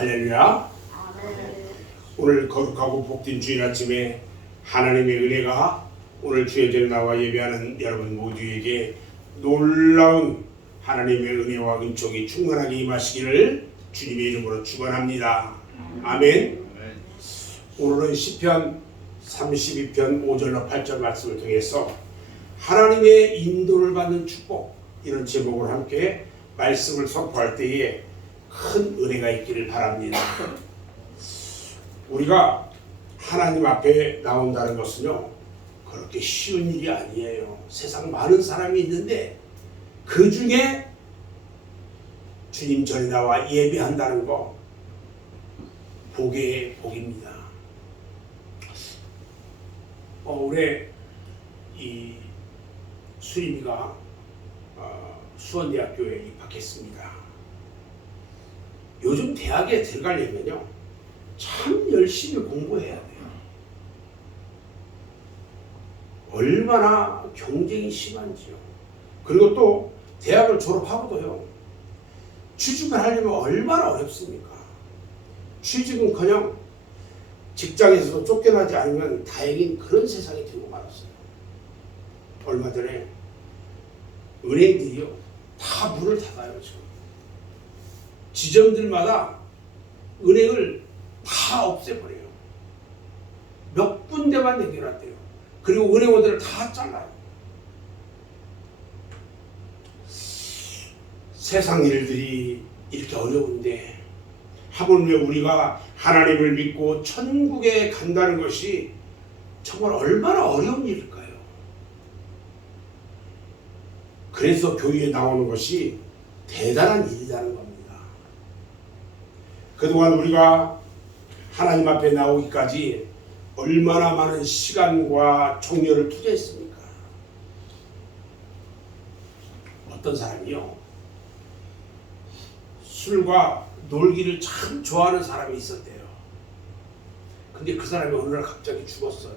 할렐루야. 오늘 거룩하고 복된 주일 아침에 하나님의 은혜가 오늘 주의 전에 나와 예배하는 여러분 모두에게 놀라운 하나님의 은혜와 은총이 충만하게 임하시기를 주님의 이름으로 축원합니다. 아멘. 오늘은 시편 32편 5절로 8절 말씀을 통해서 하나님의 인도를 받는 축복, 이런 제목으로 함께 말씀을 선포할 때에 큰 은혜가 있기를 바랍니다. 우리가 하나님 앞에 나온다는 것은요, 그렇게 쉬운 일이 아니에요. 세상 많은 사람이 있는데 그 중에 주님 전에 나와 예배한다는 거 복의 복입니다. 올해 이 수림이가 수원대학교에 입학했습니다. 요즘 대학에 들어가려면요, 참 열심히 공부해야 돼요. 얼마나 경쟁이 심한지요. 그리고 또 대학을 졸업하고도요, 취직을 하려면 얼마나 어렵습니까? 취직은커녕 직장에서도 쫓겨나지 않으면 다행인 그런 세상이 되고 말았어요. 얼마 전에 은행들이요, 다 문을 닫아요. 지금 지점들마다 은행을 다 없애버려요. 몇 군데만 남겨놨대요. 그리고 은행원들을 다 잘라요. 세상 일들이 이렇게 어려운데 하물며 우리가 하나님을 믿고 천국에 간다는 것이 정말 얼마나 어려운 일일까요? 그래서 교회에 나오는 것이 대단한 일이라는 겁니다. 그동안 우리가 하나님 앞에 나오기까지 얼마나 많은 시간과 정열을 투자했습니까? 어떤 사람이요, 술과 놀기를 참 좋아하는 사람이 있었대요. 근데 그 사람이 어느 날 갑자기 죽었어요.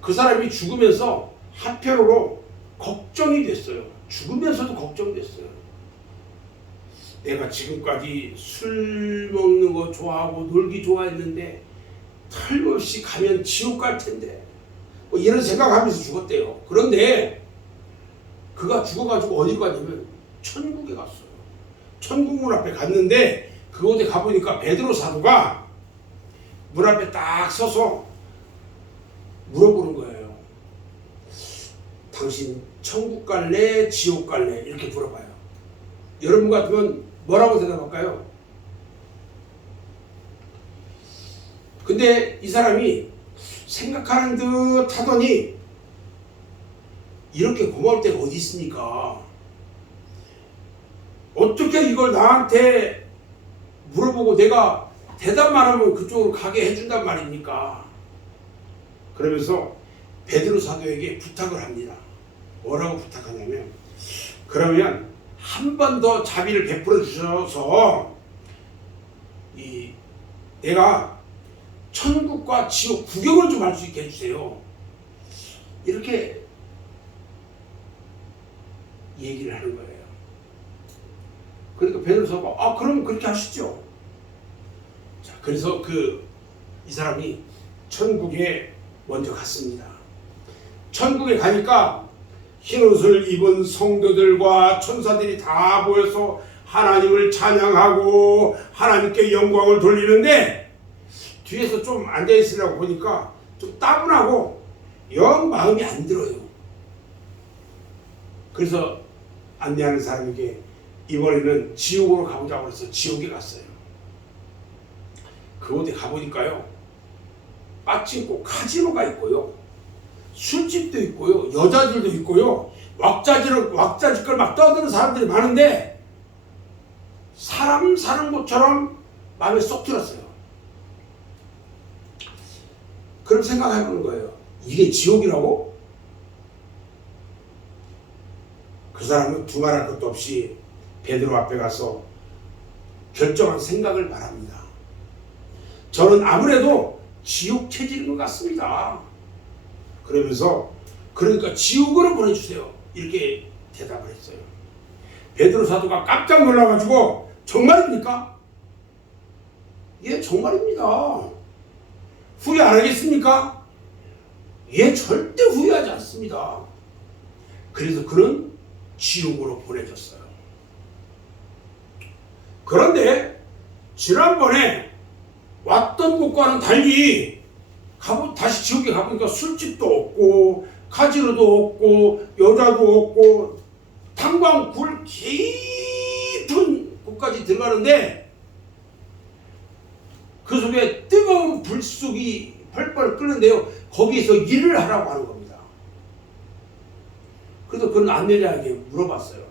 그 사람이 죽으면서 한편으로 걱정이 됐어요. 죽으면서도 걱정됐어요. 내가 지금까지 술 먹는 거 좋아하고 놀기 좋아했는데 틀림없이 가면 지옥 갈 텐데, 뭐 이런 생각하면서 죽었대요. 그런데 그가 죽어가지고 어디 갔냐면 천국에 갔어요. 천국 문 앞에 갔는데 그곳에 가보니까 베드로 사도가 문 앞에 딱 서서 물어보는 거예요. 당신 천국 갈래? 지옥 갈래? 이렇게 물어봐요. 여러분 같으면 뭐라고 대답할까요? 근데 이 사람이 생각하는 듯 하더니, 이렇게 고마울 때가 어디 있습니까? 어떻게 이걸 나한테 물어보고 내가 대답만 하면 그쪽으로 가게 해준단 말입니까? 그러면서 베드로 사도에게 부탁을 합니다. 뭐라고 부탁하냐면, 그러면 한 번 더 자비를 베풀어 주셔서 내가 천국과 지옥 구경을 좀 할 수 있게 해주세요. 이렇게 얘기를 하는 거예요. 그러니까 베드로사가 그럼 그렇게 하시죠. 자, 그래서 이 사람이 천국에 먼저 갔습니다. 천국에 가니까 흰옷을 입은 성도들과 천사들이 다 모여서 하나님을 찬양하고 하나님께 영광을 돌리는데, 뒤에서 좀 앉아있으려고 보니까 좀 따분하고 영 마음이 안 들어요. 그래서 안내하는 사람에게 이번에는 지옥으로 가보자고 해서 지옥에 갔어요. 그곳에 가보니까요, 빠찡코 카지노가 있고요, 술집도 있고요, 여자들도 있고요, 왁자지껄 막 떠드는 사람들이 많은데 사람 사는 곳처럼 마음에 쏙 들었어요. 그럼 생각해보는 거예요. 이게 지옥이라고? 그 사람은 두말할 것도 없이 베드로 앞에 가서 결정한 생각을 말합니다. 저는 아무래도 지옥 체질인 것 같습니다. 그러면서 그러니까 지옥으로 보내주세요. 이렇게 대답을 했어요. 베드로 사도가 깜짝 놀라가지고 정말입니까? 예, 정말입니다. 후회 안 하겠습니까? 예, 절대 후회하지 않습니다. 그래서 그는 지옥으로 보내졌어요. 그런데 지난번에 왔던 곳과는 달리 다시 지옥에 가보니까 술집도 없고 카지노도 없고 여자도 없고 탄광굴 깊은 곳까지 들어가는데 그 속에 뜨거운 불쑥이 펄펄 끓는데요. 거기에서 일을 하라고 하는 겁니다. 그래서 그런 안내자에게 물어봤어요.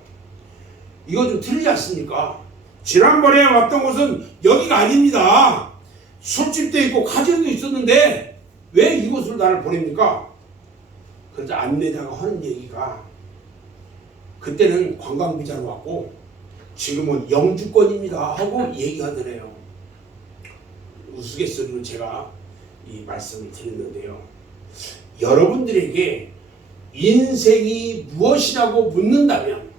이거 좀 틀리지 않습니까? 지난번에 왔던 곳은 여기가 아닙니다. 술집도 있고 카지노도 있었는데 왜 이곳으로 나를 보냅니까? 그래서 안내자가 하는 얘기가 그때는 관광비자로 왔고 지금은 영주권입니다 하고 얘기하더래요. 우스갯소리로 제가 이 말씀을 드렸는데요. 여러분들에게 인생이 무엇이라고 묻는다면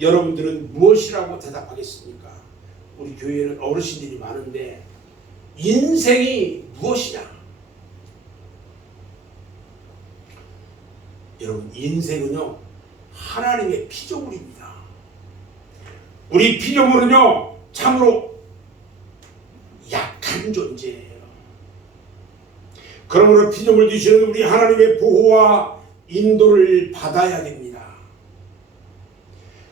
여러분들은 무엇이라고 대답하겠습니까? 우리 교회에는 어르신들이 많은데 인생이 무엇이냐? 여러분, 인생은요 하나님의 피조물입니다. 우리 피조물은요 참으로 약한 존재예요. 그러므로 피조물 되시는 우리 하나님의 보호와 인도를 받아야 됩니다.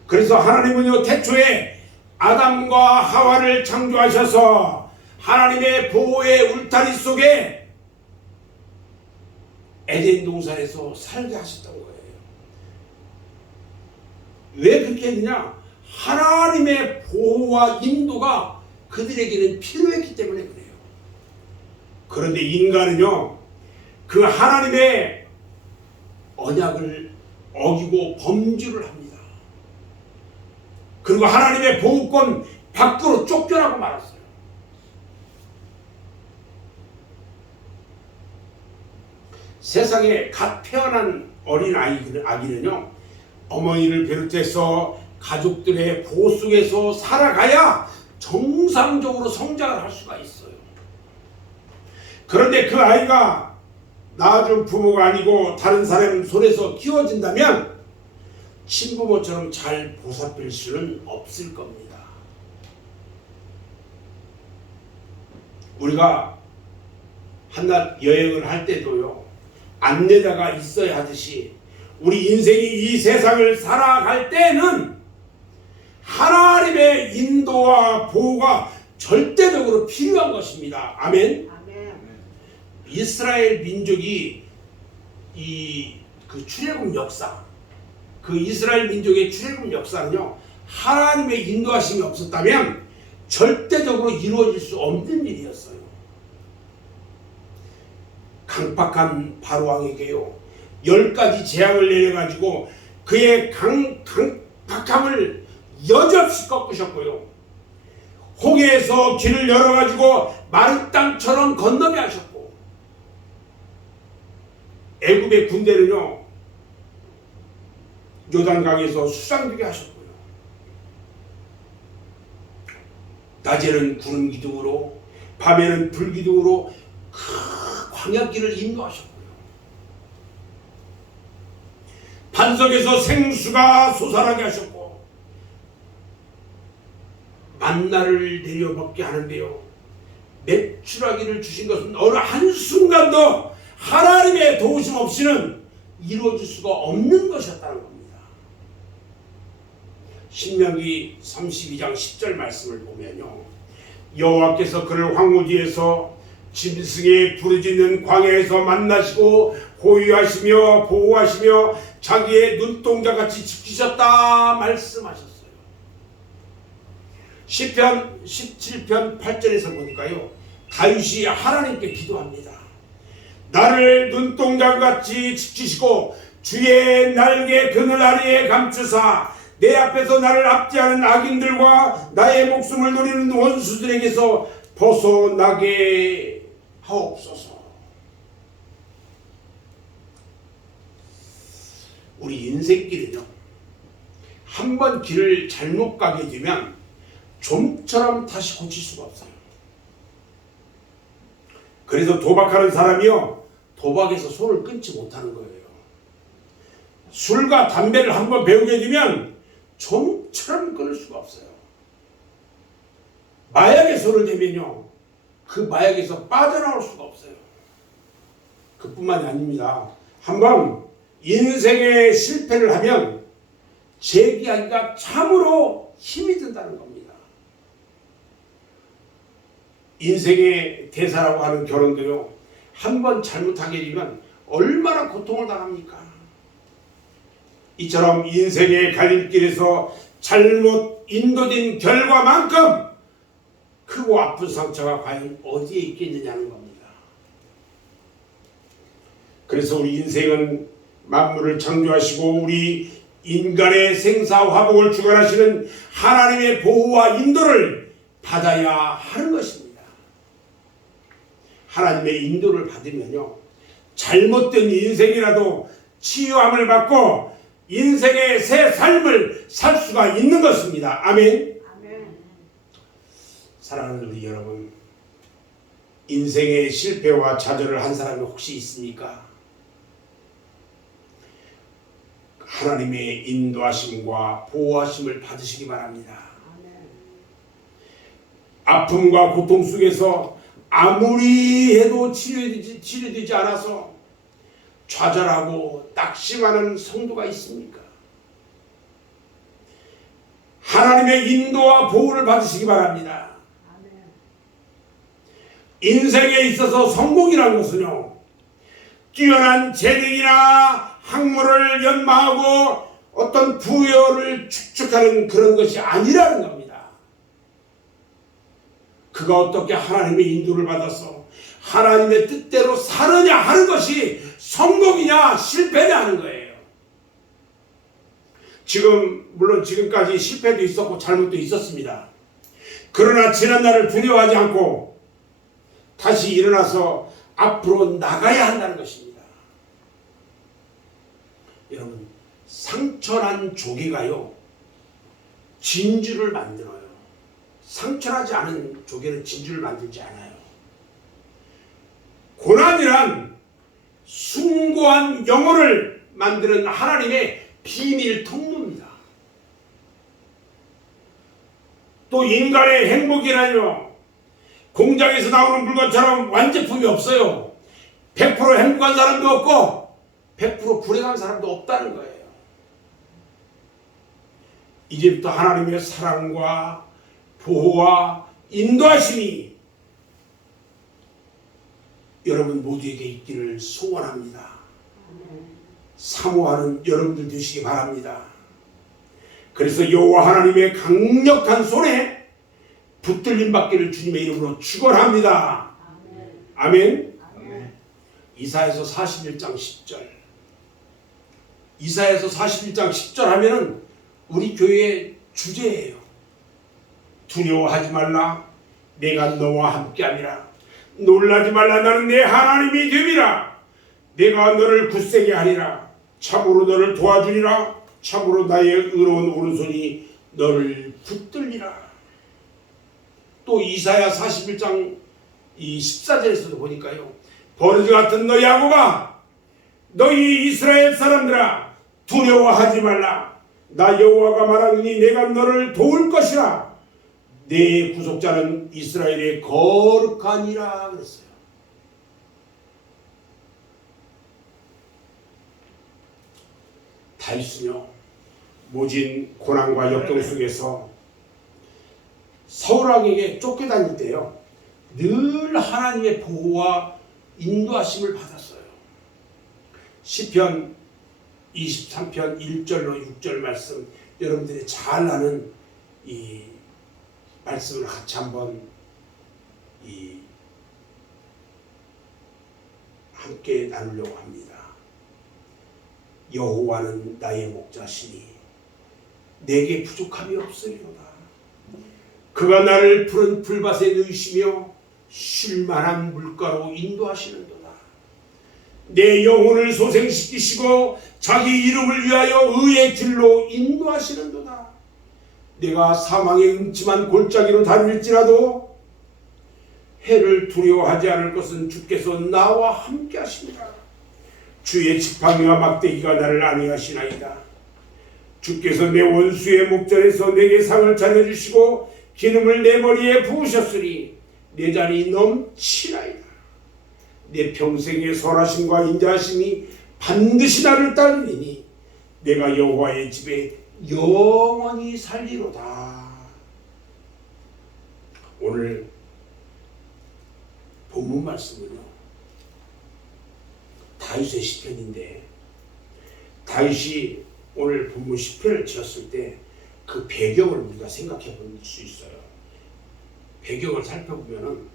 그래서 하나님은요 태초에 아담과 하와를 창조하셔서 하나님의 보호의 울타리 속에 에덴 동산에서 살게 하셨던 거예요. 왜 그렇게 했느냐? 하나님의 보호와 인도가 그들에게는 필요했기 때문에 그래요. 그런데 인간은요 그 하나님의 언약을 어기고 범죄를 합니다. 그리고 하나님의 보호권 밖으로 쫓겨나고 말았어요. 세상에 갓 태어난 어린 아기는요 어머니를 비롯해서 가족들의 보호 속에서 살아가야 정상적으로 성장을 할 수가 있어요. 그런데 그 아이가 낳아준 부모가 아니고 다른 사람 손에서 키워진다면 친부모처럼 잘 보살필 수는 없을 겁니다. 우리가 한낱 여행을 할 때도요 안내자가 있어야 하듯이 우리 인생이 이 세상을 살아갈 때는 하나님의 인도와 보호가 절대적으로 필요한 것입니다. 아멘. 이스라엘 민족이 그 출애굽 역사, 그 이스라엘 민족의 출애굽 역사는요 하나님의 인도하심이 없었다면 절대적으로 이루어질 수 없는 일이었어요. 강팍한 바로왕에게요 10가지 재앙을 내려가지고 그의 강팍함을 여지없이 꺾으셨고요. 홍해에서 길을 열어가지고 마른 땅처럼 건너게 하셨고 애굽의 군대는요 요단강에서 수상되게 하셨고요. 낮에는 구름 기둥으로 밤에는 불 기둥으로 그 광야길을 인도하셨고요. 반석에서 생수가 솟아나게 하셨고 만나를 내려 먹게 하는데요 메추라기를 주신 것은 어느 한순간도 하나님의 도우심 없이는 이루어질 수가 없는 것이었다는 겁니다. 신명기 32장 10절 말씀을 보면요 여호와께서 그를 황무지에서 짐승의 부르짖는 광야에서 만나시고 호위하시며 보호하시며 자기의 눈동자같이 지키셨다 말씀하셨어요. 시편 17편 8절에서 보니까요 다윗이 하나님께 기도합니다. 나를 눈동자같이 지키시고 주의 날개 그늘 아래에 감추사 내 앞에서 나를 압제하는 악인들과 나의 목숨을 노리는 원수들에게서 벗어나게 하옵소서. 우리 인생길은요 한번 길을 잘못 가게 되면 좀처럼 다시 고칠 수가 없어요. 그래서 도박하는 사람이요, 도박에서 손을 끊지 못하는 거예요. 술과 담배를 한번 배우게 되면 좀처럼 끊을 수가 없어요. 마약에 손을 대면요, 그 마약에서 빠져나올 수가 없어요. 그뿐만이 아닙니다. 한번 인생의 실패를 하면 재기하기가 참으로 힘이 든다는 겁니다. 인생의 대사라고 하는 결혼도요, 한번 잘못하게 되면 얼마나 고통을 당합니까? 이처럼 인생의 갈림길에서 잘못 인도된 결과만큼 크고 아픈 상처가 과연 어디에 있겠느냐는 겁니다. 그래서 우리 인생은 만물을 창조하시고 우리 인간의 생사화복을 주관하시는 하나님의 보호와 인도를 받아야 하는 것입니다. 하나님의 인도를 받으면요, 잘못된 인생이라도 치유함을 받고 인생의 새 삶을 살 수가 있는 것입니다. 아멘. 아멘. 사랑하는 우리 여러분, 인생의 실패와 좌절을 한 사람이 혹시 있습니까? 하나님의 인도하심과 보호하심을 받으시기 바랍니다. 아픔과 고통 속에서 아무리 해도 치료되지 않아서 좌절하고 낙심하는 성도가 있습니까? 하나님의 인도와 보호를 받으시기 바랍니다. 인생에 있어서 성공이라는 것은요, 뛰어난 재능이나 학문을 연마하고 어떤 부여를 축적하는 그런 것이 아니라는 겁니다. 그가 어떻게 하나님의 인도를 받아서 하나님의 뜻대로 사느냐 하는 것이 성공이냐 실패냐 하는 거예요. 물론 지금까지 실패도 있었고 잘못도 있었습니다. 그러나 지난날을 두려워하지 않고 다시 일어나서 앞으로 나가야 한다는 것입니다. 여러분, 상처난 조개가요, 진주를 만들어요. 상처나지 않은 조개는 진주를 만들지 않아요. 고난이란 숭고한 영혼을 만드는 하나님의 비밀 통로입니다. 또 인간의 행복이라뇨, 공장에서 나오는 물건처럼 완제품이 없어요. 100% 행복한 사람도 없고 100% 불행한 사람도 없다는 거예요. 이제부터 하나님의 사랑과 보호와 인도하심이 여러분 모두에게 있기를 소원합니다. 사모하는 여러분들 되시기 바랍니다. 그래서 여호와 하나님의 강력한 손에 붙들림 받기를 주님의 이름으로 축원합니다. 아멘. 아멘. 이사야서 41장 10절. 이사야서 41장 10절 하면은 우리 교회의 주제예요. 두려워하지 말라, 내가 너와 함께함이라. 놀라지 말라, 나는 내 하나님이 됨이라. 내가 너를 굳세게 하리라. 참으로 너를 도와주리라. 참으로 나의 의로운 오른손이 너를 붙들리라. 또 이사야 41장 이 14절에서도 보니까요, 버러지 같은 너희 야곱아, 너희 이스라엘 사람들아, 두려워하지 말라. 나 여호와가 말하느니 내가 너를 도울 것이라. 내 구속자는 이스라엘의 거룩하니라 그랬어요. 다윗은요, 모진 고난과 역경 속에서 사울왕에게 쫓겨다닐 때요, 늘 하나님의 보호와 인도하심을 받았어요. 시편 23편 1절로 6절 말씀, 여러분들이 잘 아는 이 말씀을 같이 한번 함께 나누려고 합니다. 여호와는 나의 목자시니 내게 부족함이 없으리로다. 그가 나를 푸른 풀밭에 누이시며 쉴만한 물가로 인도하시는도다. 내 영혼을 소생시키시고 자기 이름을 위하여 의의 길로 인도하시는도다. 내가 사망의 음침한 골짜기로 다닐지라도 해를 두려워하지 않을 것은 주께서 나와 함께 하십니다. 주의 지팡이와 막대기가 나를 안위하시나이다. 주께서 내 원수의 목전에서 내게 상을 차려주시고 기름을 내 머리에 부으셨으니 내 잔이 넘치나이다. 내 평생의 선하심과 인자하심이 반드시 나를 따르리니 내가 여호와의 집에 영원히 살리로다. 오늘 본문 말씀은요, 다윗의 시편인데, 다윗이 오늘 본문 시편을 지었을 때 그 배경을 우리가 생각해 볼 수 있어요. 배경을 살펴보면은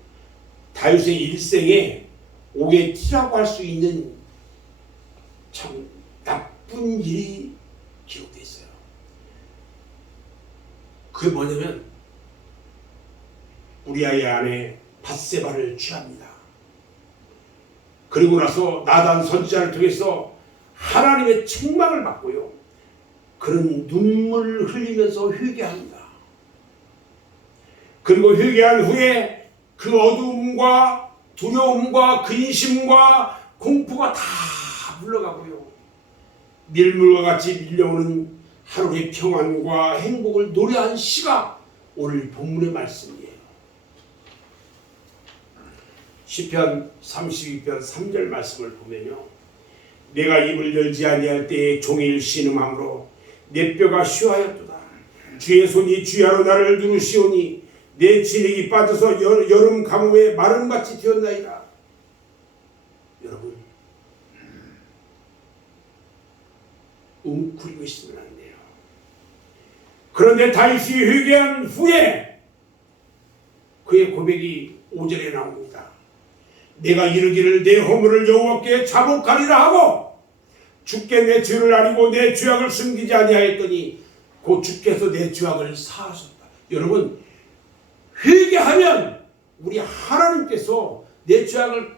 다윗의 일생에 옥의 티라고 할 수 있는 참 나쁜 일이 기록되어 있어요. 그게 뭐냐면 우리아의 아내 밧세바를 취합니다. 그리고 나서 나단 선지자를 통해서 하나님의 책망을 받고요, 그런 눈물을 흘리면서 회개합니다. 그리고 회개한 후에 그 어두움과 두려움과 근심과 공포가 다 물러가고요, 밀물과 같이 밀려오는 하루의 평안과 행복을 노래한 시가 오늘 본문의 말씀이에요. 시편 32편 3절 말씀을 보면요, 내가 입을 열지 아니할 때에 종일 신음함으로 내 뼈가 쉬하였도다. 주의 손이 주야로 나를 누르시오니 내 진액이 빠져서 여름 가뭄에 마름같이 되었나이다. 여러분, 웅크리고 있으면 안 돼요. 그런데 다윗이 회개한 후에 그의 고백이 5절에 나옵니다. 내가 이르기를 내 허물을 여호와께 자복하리라 하고 주께 내 죄를 아니고 내 죄악을 숨기지 아니하였더니 곧 주께서 내 죄악을 사하셨다. 여러분, 회개하면 우리 하나님께서 내 죄를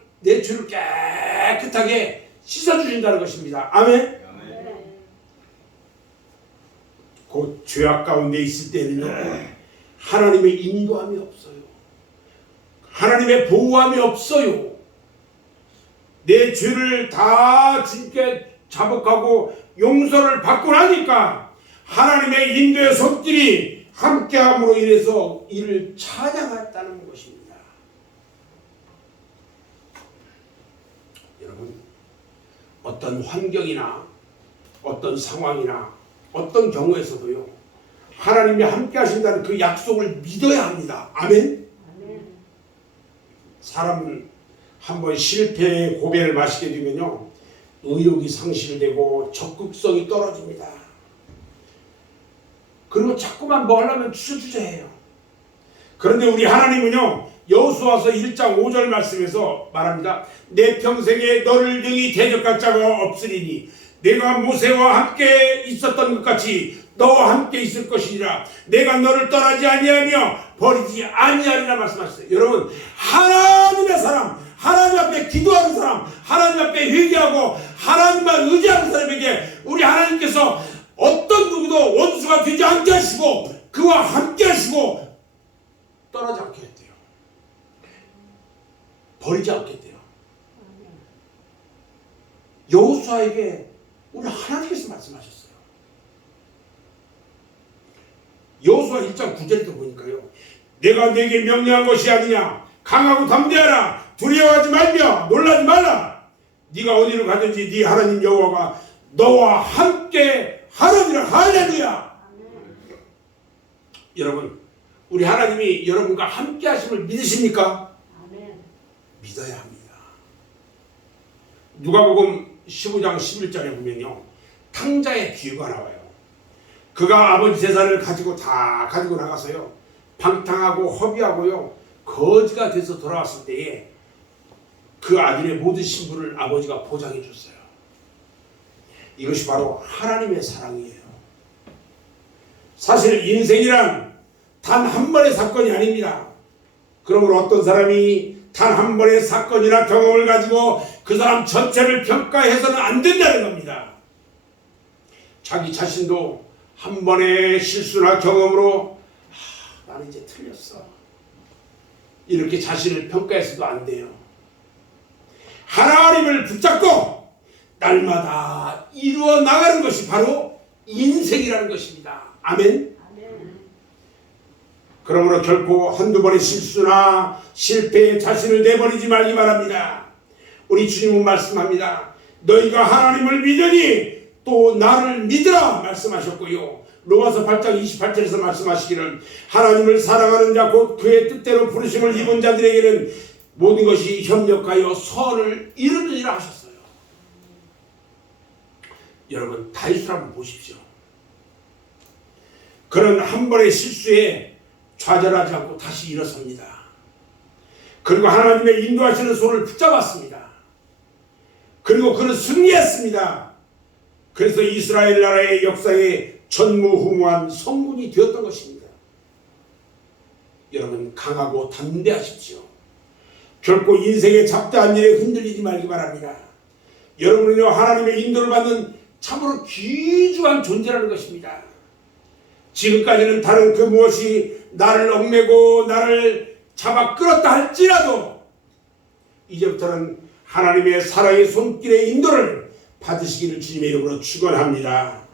깨끗하게 씻어주신다는 것입니다. 아멘. 그 죄악 가운데 있을 때는요, 하나님의 인도함이 없어요. 하나님의 보호함이 없어요. 내 죄를 다 주님께 자복하고 용서를 받고 나니까 하나님의 인도의 손길이 함께함으로 인해서 이를 찬양했다는 것입니다. 여러분, 어떤 환경이나 어떤 상황이나 어떤 경우에서도요, 하나님이 함께 하신다는 그 약속을 믿어야 합니다. 아멘? 사람은 한번 실패의 고배를 마시게 되면요, 의욕이 상실되고 적극성이 떨어집니다. 그리고 자꾸만 뭐 하려면 주저주저해요. 그런데 우리 하나님은요, 여호수아서 1장 5절 말씀에서 말합니다. 내 평생에 너를 능히 대적할 자가 없으리니 내가 모세와 함께 있었던 것 같이 너와 함께 있을 것이니라. 내가 너를 떠나지 아니하며 버리지 아니하리라 말씀하셨어요. 여러분, 하나님의 사람, 하나님 앞에 기도하는 사람, 하나님 앞에 회개하고 하나님만 의지하는 사람에게 우리 하나님께서 어떤 누구도 원수가 되지 않게 하시고 그와 함께 하시고 떠나지 않게 했대요. 버리지 않겠대요. 여호수아에게 우리 하나님께서 말씀하셨어요. 여호수아 1장 9절도 보니까요, 내가 내게 명령한 것이 아니냐, 강하고 담대하라, 두려워하지 말며 놀라지 말라. 네가 어디로 가든지 네 하나님 여호와가 너와 함께 하느니라. 할렐루야. 여러분, 우리 하나님이 여러분과 함께 하심을 믿으십니까? 믿어야 합니다. 누가복음 15장 11절에 보면요, 탕자의 비유가 나와요. 그가 아버지 재산을 가지고 다 가지고 나가서요, 방탕하고 허비하고요, 거지가 돼서 돌아왔을 때에 그 아들의 모든 신분을 아버지가 보장해 줬어요. 이것이 바로 하나님의 사랑이에요. 사실 인생이란 단 한 번의 사건이 아닙니다. 그러므로 어떤 사람이 단 한 번의 사건이나 경험을 가지고 그 사람 전체를 평가해서는 안 된다는 겁니다. 자기 자신도 한 번의 실수나 경험으로 나는 이제 틀렸어, 이렇게 자신을 평가해서도 안 돼요. 하나님을 붙잡고 날마다 이루어 나가는 것이 바로 인생이라는 것입니다. 아멘. 그러므로 결코 한두 번의 실수나 실패에 자신을 내버리지 말기 바랍니다. 우리 주님은 말씀합니다. 너희가 하나님을 믿으니 또 나를 믿으라 말씀하셨고요. 로마서 8장 28절에서 말씀하시기를 하나님을 사랑하는 자 곧 그의 뜻대로 부르심을 입은 자들에게는 모든 것이 협력하여 선을 이루느니라 하셨어요. 여러분, 다윗을 한번 보십시오. 그는 한 번의 실수에 좌절하지 않고 다시 일어섭니다. 그리고 하나님의 인도하시는 손을 붙잡았습니다. 그리고 그는 승리했습니다. 그래서 이스라엘 나라의 역사에 전무후무한 성군이 되었던 것입니다. 여러분, 강하고 담대하십시오. 결코 인생의 잡다한 일에 흔들리지 말기 바랍니다. 여러분은요, 하나님의 인도를 받는 참으로 귀중한 존재라는 것입니다. 지금까지는 다른 그 무엇이 나를 얽매고 나를 잡아 끌었다 할지라도 이제부터는 하나님의 사랑의 손길의 인도를 받으시기를 주님의 이름으로 축원합니다.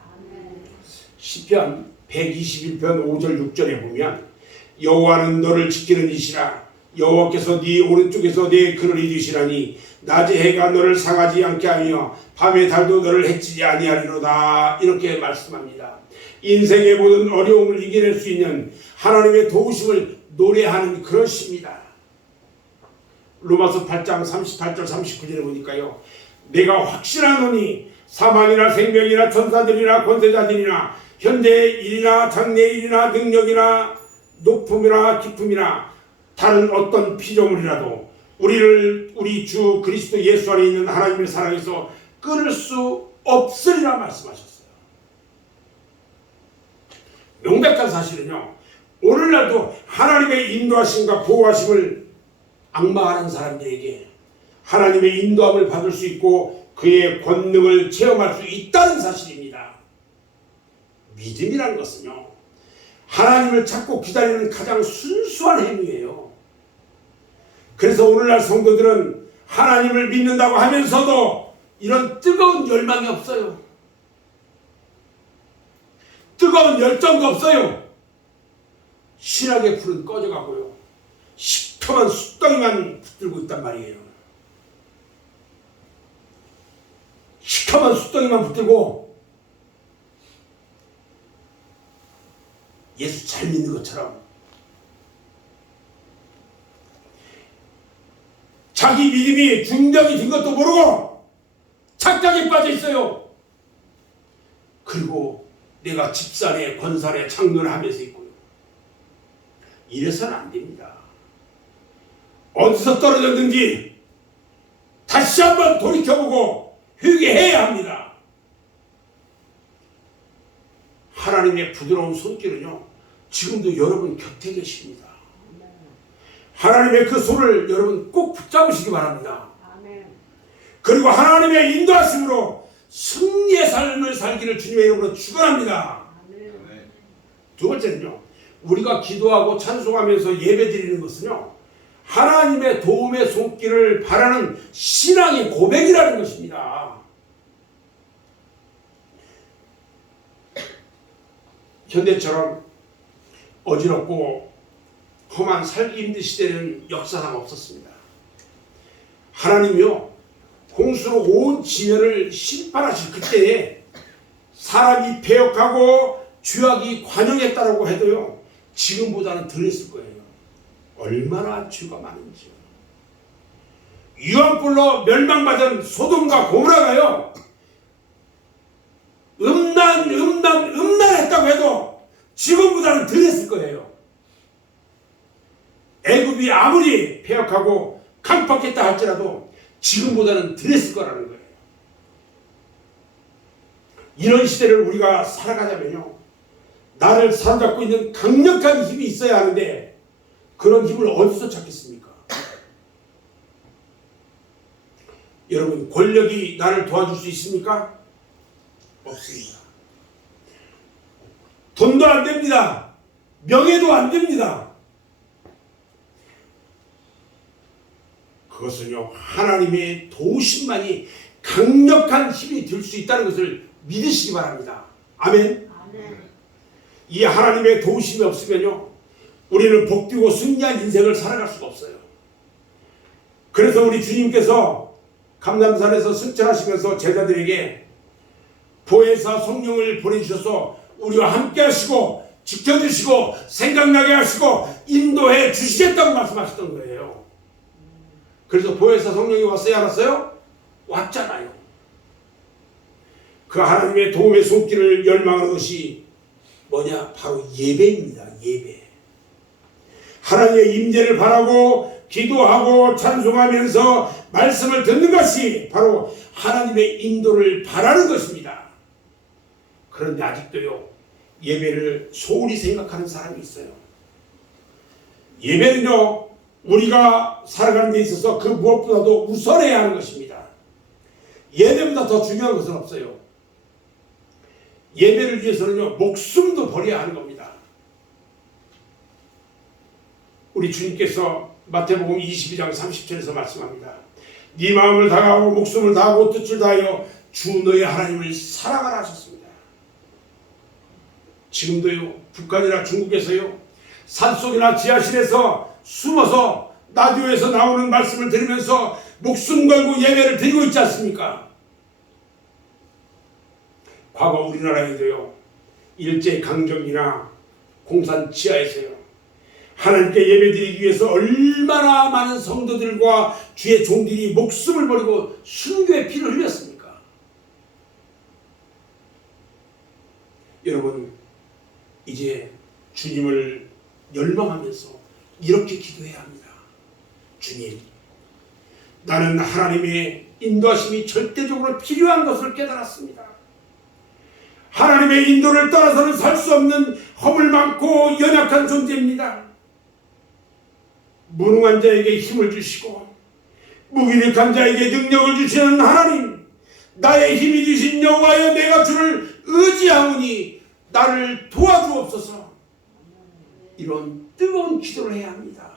시편 121편 5절 6절에 보면 여호와는 너를 지키는 이시라. 여호와께서 네 오른쪽에서 네 그를 이루시라니 낮의 해가 너를 상하지 않게 하며 밤의 달도 너를 해치지 아니하리로다. 이렇게 말씀합니다. 인생의 모든 어려움을 이겨낼 수 있는 하나님의 도우심을 노래하는 그런 시입니다. 로마서 8장 38절 39절에 보니까요, 내가 확신하노니 사망이나 생명이나 천사들이나 권세자들이나 현재의 일이나 장래의 일이나 능력이나 높음이나 깊음이나 다른 어떤 피조물이라도 우리를 우리 주 그리스도 예수 안에 있는 하나님의 사랑에서 끊을 수 없으리라 말씀하셨어요. 명백한 사실은요, 오늘날도 하나님의 인도하심과 보호하심을 앙망하는 사람들에게 하나님의 인도함을 받을 수 있고 그의 권능을 체험할 수 있다는 사실입니다. 믿음이라는 것은요, 하나님을 찾고 기다리는 가장 순수한 행위예요. 그래서 오늘날 성도들은 하나님을 믿는다고 하면서도 이런 뜨거운 열망이 없어요. 뜨거운 열정도 없어요. 신학의 불은 꺼져가고요, 시커먼 숫덩이만 붙들고 있단 말이에요. 시커먼 숫덩이만 붙들고 예수 잘 믿는 것처럼 자기 믿음이 중병이 된 것도 모르고 착각에 빠져 있어요. 그리고 내가 집산에 권산에 창론을 하면서 있고요. 이래서는 안 됩니다. 어디서 떨어졌는지 다시 한번 돌이켜보고 회개해야 합니다. 하나님의 부드러운 손길은요, 지금도 여러분 곁에 계십니다. 하나님의 그 손을 여러분 꼭 붙잡으시기 바랍니다. 그리고 하나님의 인도하심으로 승리의 삶을 살기를 주님의 이름으로 축원합니다. 두 번째는요, 우리가 기도하고 찬송하면서 예배드리는 것은요, 하나님의 도움의 손길을 바라는 신앙의 고백이라는 것입니다. 현대처럼 어지럽고 험한 살기 힘든 시대는 역사상 없었습니다. 하나님이요, 홍수로 온 지면을 심판하실 그때에 사람이 패역하고 죄악이 관영했다라고 해도요, 지금보다는 덜 했을 거예요. 얼마나 죄가 많은지요. 유황불로 멸망받은 소돔과 고모라가요, 음란했다고 해도 지금보다는 덜 했을 거예요. 애굽이 아무리 패역하고 강팍했다 할지라도 지금보다는 덜 했을 거라는 거예요. 이런 시대를 우리가 살아가자면요, 나를 사로잡고 있는 강력한 힘이 있어야 하는데 그런 힘을 어디서 찾겠습니까? 여러분, 권력이 나를 도와줄 수 있습니까? 없습니다. 돈도 안 됩니다. 명예도 안 됩니다. 그것은요, 하나님의 도우심만이 강력한 힘이 될 수 있다는 것을 믿으시기 바랍니다. 아멘. 이 하나님의 도우심이 없으면요, 우리는 복되고 승리한 인생을 살아갈 수가 없어요. 그래서 우리 주님께서 감람산에서 승천하시면서 제자들에게 보혜사 성령을 보내주셔서 우리와 함께 하시고 지켜주시고 생각나게 하시고 인도해 주시겠다고 말씀하셨던 거예요. 그래서 보혜사 성령이 왔어요, 안 왔어요? 왔잖아요. 그 하나님의 도움의 손길을 열망하는 것이 뭐냐? 바로 예배입니다. 예배. 하나님의 임재를 바라고 기도하고 찬송하면서 말씀을 듣는 것이 바로 하나님의 인도를 바라는 것입니다. 그런데 아직도요, 예배를 소홀히 생각하는 사람이 있어요. 예배는요, 우리가 살아가는 데 있어서 그 무엇보다도 우선해야 하는 것입니다. 예배보다 더 중요한 것은 없어요. 예배를 위해서는요, 목숨도 버려야 하는 겁니다. 우리 주님께서 마태복음 22장 30절에서 말씀합니다. 네 마음을 다하고 목숨을 다하고 뜻을 다하여 주 너의 하나님을 사랑하라 하셨습니다. 지금도요, 북한이나 중국에서요, 산속이나 지하실에서 숨어서 라디오에서 나오는 말씀을 들으면서 목숨 걸고 예배를 드리고 있지 않습니까? 과거 우리나라에도요, 일제강점기나 공산 지하에서요, 하나님께 예배드리기 위해서 얼마나 많은 성도들과 주의 종들이 목숨을 버리고 순교의 피를 흘렸습니까? 여러분, 이제 주님을 열망하면서 이렇게 기도해야 합니다. 주님, 나는 하나님의 인도하심이 절대적으로 필요한 것을 깨달았습니다. 하나님의 인도를 따라서는 살 수 없는 허물 많고 연약한 존재입니다. 무능한 자에게 힘을 주시고 무기력한 자에게 능력을 주시는 하나님, 나의 힘이 주신 여호와여, 내가 주를 의지하오니 나를 도와주옵소서. 이런 뜨거운 기도를 해야 합니다.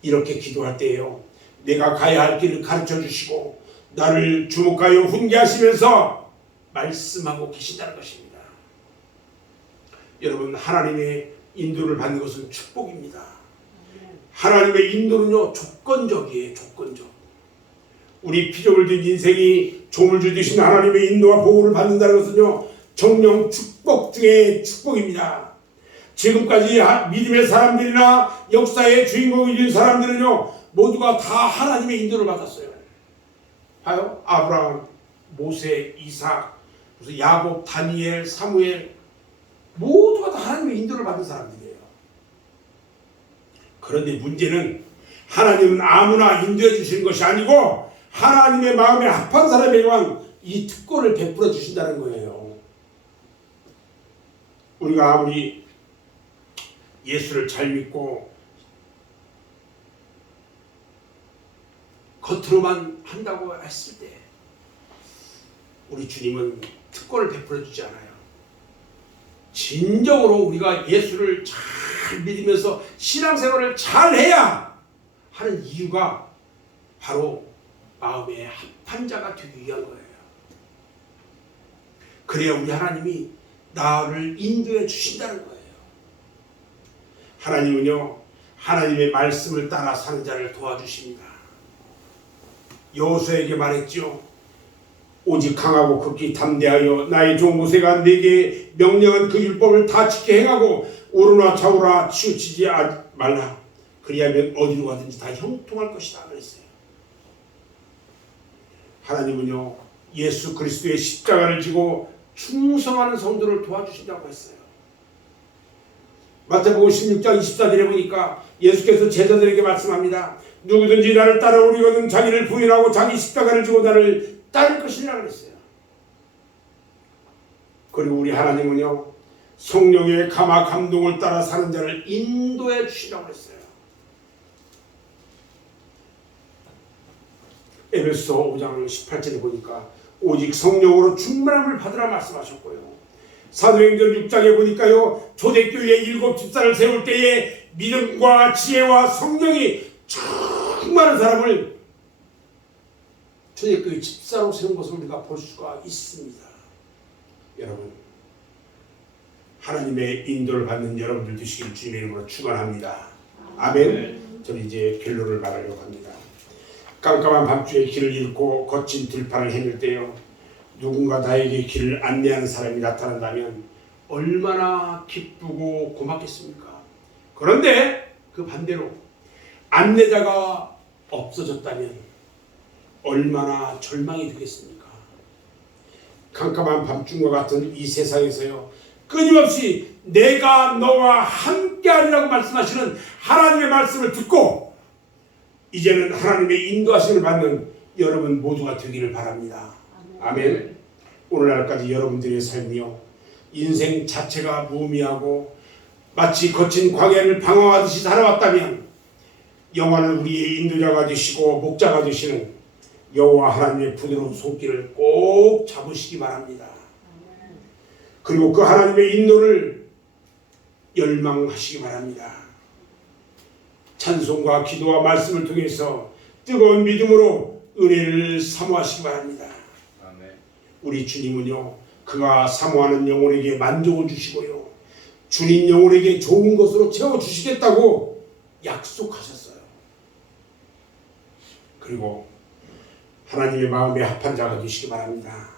이렇게 기도할 때에요, 내가 가야 할 길을 가르쳐 주시고 나를 주목하여 훈계하시면서 말씀하고 계신다는 것입니다. 여러분, 하나님의 인도를 받는 것은 축복입니다. 하나님의 인도는요, 조건적이에요. 조건적. 우리 피조물 된 인생이 종을 주신 하나님의 인도와 보호를 받는다는 것은요, 정령 축복 중에 축복입니다. 지금까지 믿음의 사람들이나 역사의 주인공이 된 사람들은요, 모두가 다 하나님의 인도를 받았어요. 봐요, 아브라함, 모세, 이삭, 무슨 야곱, 다니엘, 사무엘, 모두가 다 하나님의 인도를 받은 사람들이에요. 그런데 문제는 하나님은 아무나 인도해 주시는 것이 아니고 하나님의 마음에 합한 사람에게만 이 특권을 베풀어 주신다는 거예요. 우리가 아무리 예수를 잘 믿고 겉으로만 한다고 했을 때 우리 주님은 특권을 베풀어 주지 않아요. 진정으로 우리가 예수를 잘 믿으면서 신앙생활을 잘 해야 하는 이유가 바로 마음에 합한 자가 되기 위한 거예요. 그래야 우리 하나님이 나를 인도해 주신다는 거예요. 하나님은요, 하나님의 말씀을 따라 사는 자를 도와주십니다. 여호수아에게 말했죠. 오직 강하고 극히 담대하여 나의 종 모세가 네게 명령한 그 율법을 다 지켜 행하고 오르나 좌우나 치우치지 말라. 그리하면 어디로 가든지 다 형통할 것이다 그랬어요. 하나님은요, 예수 그리스도의 십자가를 지고 충성하는 성도를 도와주신다고 했어요. 마태복음 16장 24절에 보니까 예수께서 제자들에게 말씀합니다. 누구든지 나를 따라오려거든 자기를 부인하고 자기 십자가를 지고 나를 따를 것이라 그랬어요. 그리고 우리 하나님은요, 성령의 감화 감동을 따라 사는 자를 인도해 주시라고 했어요. 에베소 5장 18절에 보니까 오직 성령으로 충만함을 받으라 말씀하셨고요. 사도행전 6장에 보니까요, 초대교회 7 집사를 세울 때에 믿음과 지혜와 성령이 충만한 사람을 초대교회 집사로 세운 것을 우리가 볼 수가 있습니다. 여러분, 하나님의 인도를 받는 여러분들 되시길 주님의 이름으로 축원합니다. 아멘. 저는 이제 결론을 말하려고 합니다. 깜깜한 밤중에 길을 잃고 거친 들판을 헤맬 때요, 누군가 나에게 길을 안내하는 사람이 나타난다면 얼마나 기쁘고 고맙겠습니까? 그런데 그 반대로 안내자가 없어졌다면 얼마나 절망이 되겠습니까? 깜깜한 밤중과 같은 이 세상에서요, 끊임없이 내가 너와 함께하리라고 말씀하시는 하나님의 말씀을 듣고 이제는 하나님의 인도하심을 받는 여러분 모두가 되기를 바랍니다. 아멘. 오늘날까지 여러분들의 삶이요, 인생 자체가 무의미하고 마치 거친 광야를 방황하듯이 살아왔다면 영원한 우리의 인도자가 되시고 목자가 되시는 여호와 하나님의 부드러운 손길을 꼭 잡으시기 바랍니다. 그리고 그 하나님의 인도를 열망하시기 바랍니다. 찬송과 기도와 말씀을 통해서 뜨거운 믿음으로 은혜를 사모하시기 바랍니다. 우리 주님은요, 그가 사모하는 영혼에게 만족을 주시고요, 주님 영혼에게 좋은 것으로 채워주시겠다고 약속하셨어요. 그리고 하나님의 마음에 합한 자가 되시기 바랍니다.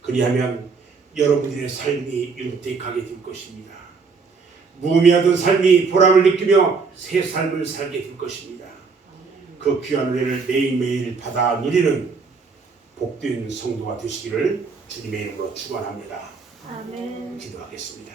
그리하면 여러분들의 삶이 윤택하게 될 것입니다. 무의미하던 삶이 보람을 느끼며 새 삶을 살게 될 것입니다. 그 귀한 은혜를 매일매일 받아 누리는 복된 성도가 되시기를 주님의 이름으로 축원합니다. 아멘. 기도하겠습니다.